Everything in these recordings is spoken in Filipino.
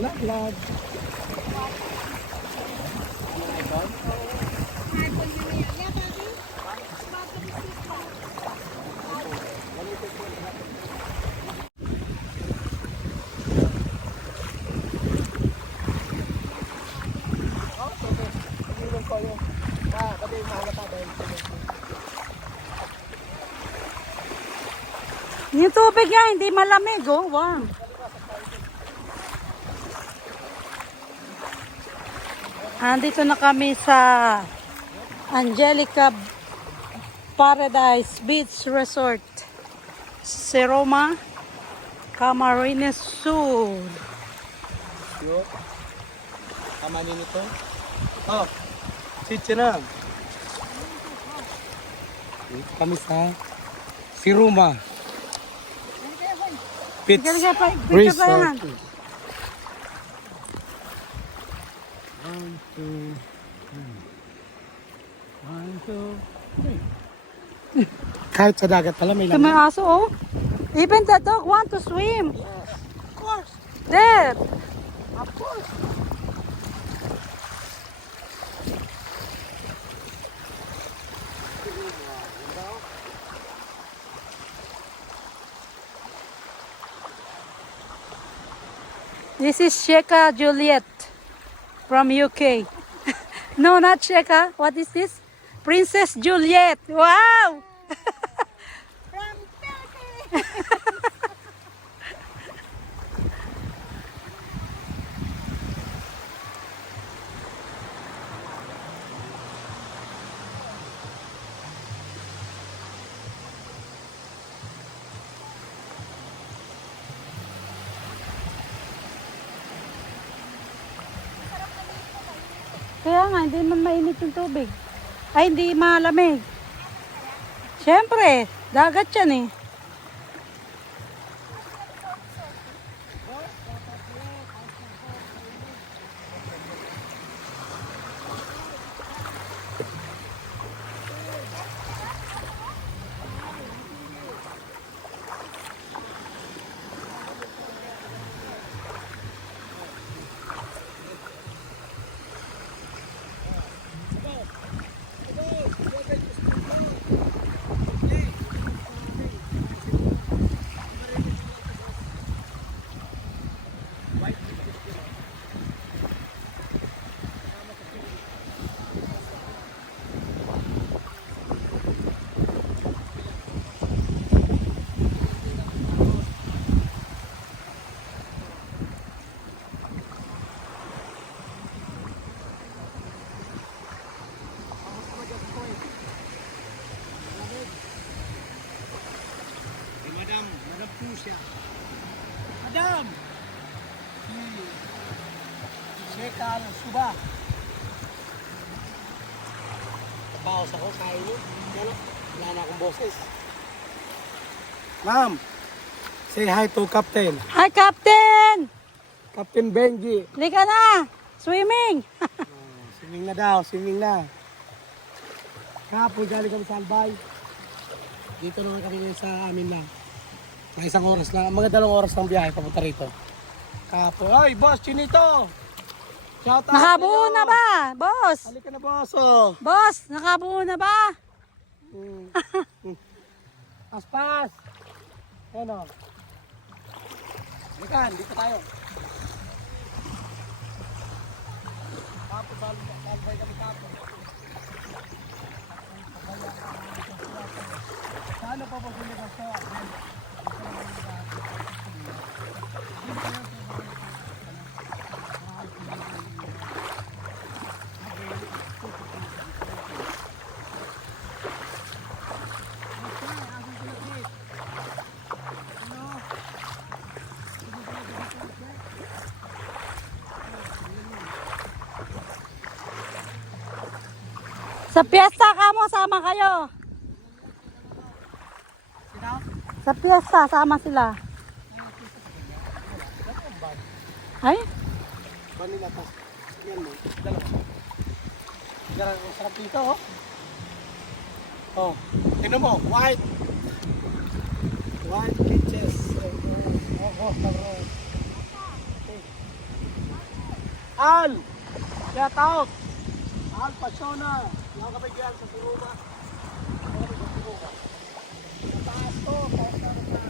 Lag. Yung tubig niya hindi malamig, oh. Wow. Andito na kami sa Angelica Paradise Beach Resort, Seroma, Camarines Sur. Yo. Kamanin ito. Oh. Chichira. Kami sa Seroma. Beach Resort. 1, 2, 3. Kahit sa dagat pala may May laman. aso, oh. Even the dog want to swim. Yes, of course. There. Of course. This is Sheka Juliet from UK. No, not Sheka. What is this? Princess Juliet. Wow! From Turkey. Kaya nga, hindi man mainit yung tubig. Ay, hindi malamig. Siyempre, dagat yan eh. Madam po siya. Madam! Sheka Suba. Bawas ako sa inyo. Ano? Wala na akong boses. Ma'am, say hi to Captain. Hi, Captain! Captain Benji. Lika na! Swimming! Swimming na daw, swimming na. Kahapon galing kami sa Albay. Dito naman kami ngayon sa amin lang. Mga isang oras lang, mga 2 oras lang biyahe papunta rito. Kahapon, ay boss, Chinito! Shout out! Nakabuo na ba, boss? Halika na boss, oh. Boss, nakabuo na ba? Paspas! Ayan o. Halika, dito tayo. Tapos sa Albay kami tapos. Saan pa po sinigas to? Sa piyesta ka mo, sama kayo. Sino? Sa piyesta, sama sila. Ay? Vanilla tas. Yan mo. Dalawa. Yan ang sarap dito, oh. Oh. Tingnan mo, white. White peaches. Oh, oh, oh. Al! Shout out! Al Pasiona! Mga kabigyan sa Siruma. Sa taas to, taas na rin na.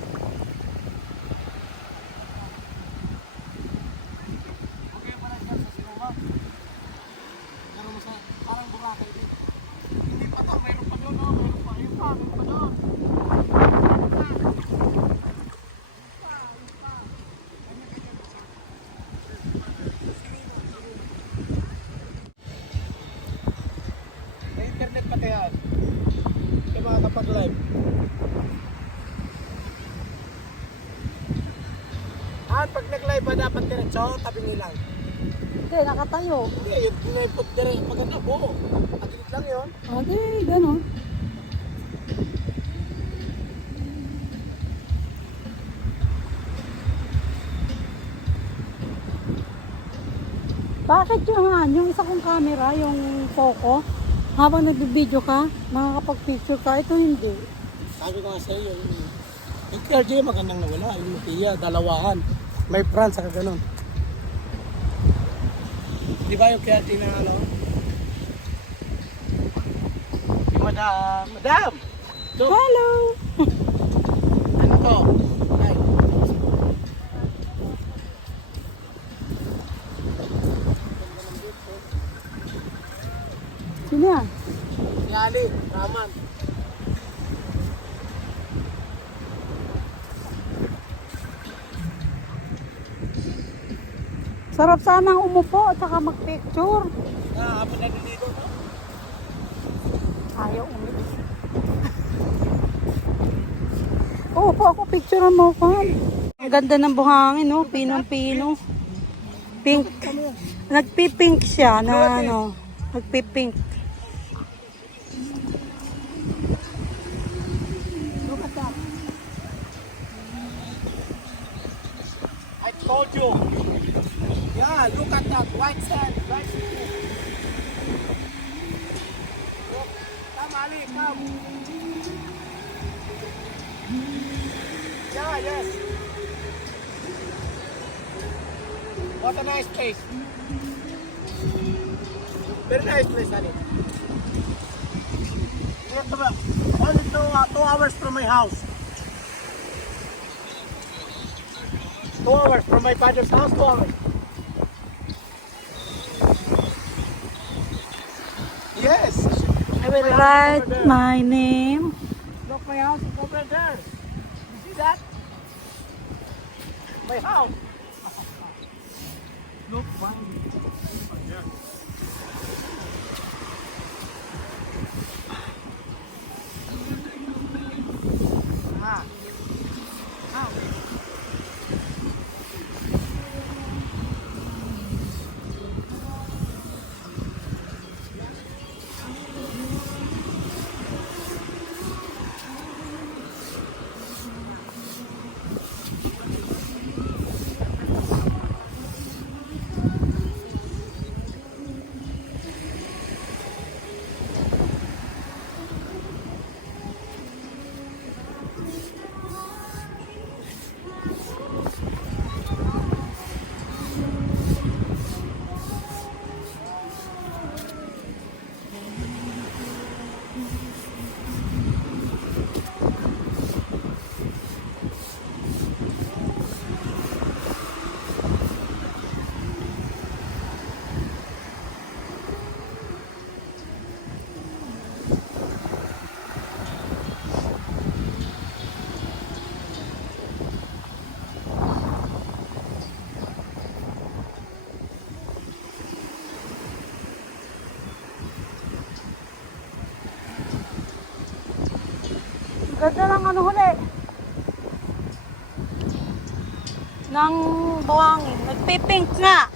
Okay pa rin sa Siruma. Pero parang Boracay din. Hindi pa to, mayroon pa doon, no? Mayroon pa, yun pa, mayroon pa doon. May internet pa kaya? Kaya makakapag-live. Pag nag-live ba dapat diretso, tabi nilang? Hindi, nakatayo. Hindi, yung pinipot diretso, maganda buo. Atlit lang yun. Okay, gano'n. Bakit yung isa kong camera, yung Poco, habang nag-video ka, makakapag-picture ka, ito hindi. Sabi ko nga sa iyo, yung KRJ magandang nawala, yung Nokia, dalawahan. May front, saka ganun. Di ba yung KRJ na ano? Yung madam! Ito, Hello! ano to? Ay. Sino yan? Si Ali, Raman. Sarap sanang umupo at saka mag-picture. Nakakapin na din dito, no? Ayaw umilis. Uupo ako, picture mo ko. Ang ganda ng buhangin, no? Pinong-pino. Pink. Nagpipink siya na ano. Nagpipink. Look at that. I told you. Yeah, look at that. White sand. White sand. Look. Come, Ali, come. Yeah, yes. What a nice place. Very nice place, Ali. Only 2 hours from my house. 2 hours from my father's house, 2 hours. Yes. I will write my name. Look, my house is over there. You see that? My house. Look, one. Ah. Ah. Ganda ng ano huli. Ng buhangin. Nagpipink nga.